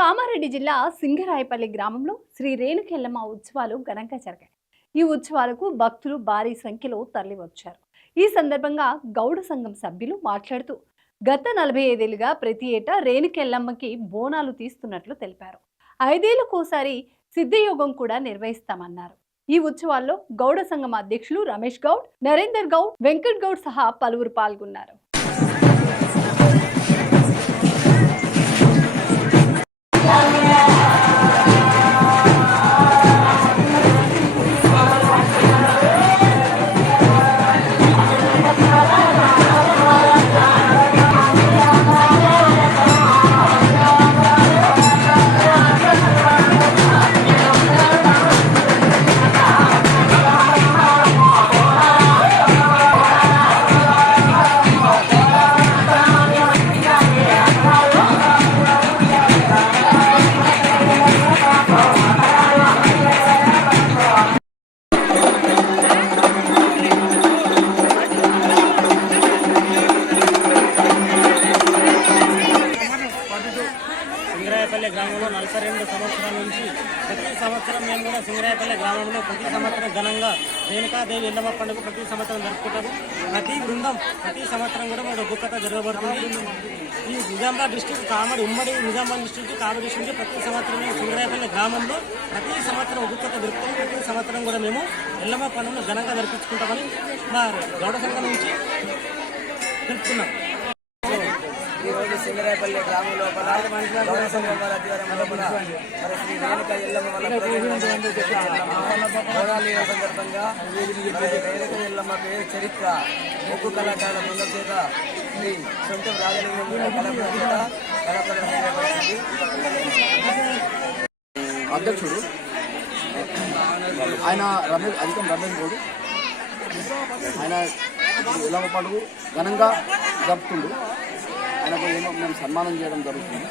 కామారెడ్డి జిల్లా సింగరాయపల్లి గ్రామంలో శ్రీ రేణుకెల్లమ్మ ఉత్సవాలు ఘనంగా జరిగాయి. ఈ ఉత్సవాలకు భక్తులు భారీ సంఖ్యలో తరలివచ్చారు. ఈ సందర్భంగా గౌడ సంఘం సభ్యులు మాట్లాడుతూ గత 45 ఏళ్లుగా ప్రతి ఏటా రేణుకెల్లమ్మకి బోనాలు తీస్తున్నట్లు తెలిపారు. 5 ఏళ్లకోసారి సిద్ధయోగం కూడా నిర్వహిస్తామన్నారు. ఈ ఉత్సవాల్లో గౌడ సంఘం అధ్యక్షులు రమేష్ గౌడ్, నరేందర్ గౌడ్, వెంకట్ గౌడ్ సహా పలువురు పాల్గొన్నారు. సింగరాయపల్లి గ్రామంలో 42 సంవత్సరాల నుంచి ప్రతి సంవత్సరం మేము కూడా సింగరాయపల్లి గ్రామంలో ప్రతి సంవత్సరం ఘనంగా రేణుకాదేవి ఎల్లమ్మ పండుగ ప్రతి సంవత్సరం జరుపుకుంటాము. ప్రతి బృందం ప్రతి సంవత్సరం కూడా మన ఒక్కొక్కత జరగబడుతుంది. ఈ నిజామాబాద్ డిస్టిక్ ఉమ్మడి నిజామాబాద్ డిస్టిక్ కామారెడ్డి డిస్టిక్ ప్రతి సంవత్సరం సింగరాయపల్లి గ్రామంలో ప్రతి సంవత్సరం ఒక్కొక్కత జరుపుతాము. ప్రతి సంవత్సరం కూడా మేము ఎల్లమ్మ పండుగను ఘనంగా జరిపించుకుంటామని మా గౌడ సంఘం నుంచి తెలుపుతున్నాం. ఈరోజు సింగరాయపల్లి గ్రామం లోపల గౌడ సంఘం వారి ఆధ్వర్యంలో మరి శ్రీ రేణుక ఎల్లమ్మ బోనాలు సందర్భంగా రేణుక ఎల్లమ్మ పేరు చరిత్ర ముగ్గు కళాకారుల బృందం చేత శ్రీ సొంతం రాజలింగం కళా ప్రదర్శించబడింది. అధ్యక్షుడు ఆయన రమేష్ గౌడ్ ఆయన ఎల్లమ్మ పండుగ ఘనంగా జరుపుతుండు. ఆయనకు మేము సన్మానం చేయడం జరుగుతుంది.